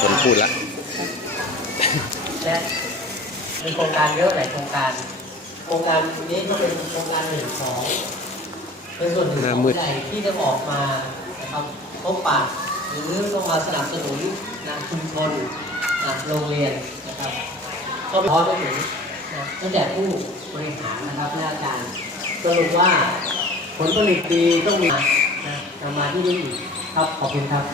คนพูดละและมีโครงการเยอะหลายโครงการ โครงการนี้ก็เป็นโครงการหนึ่งของเป็นส่วนหนึ่งของใหญ่ที่จะออกมานะครับพบปะหรือต้องมาสนับสนุนนะชุมชนนะโรงเรียนนะครับ ก็พร้อมไปถึงตั้งแต่ผู้บริหารนะครับและอาจารย์สรุปว่าผลผลิตดีต้องมีนะมาที่นี่ครับขอบคุณครับ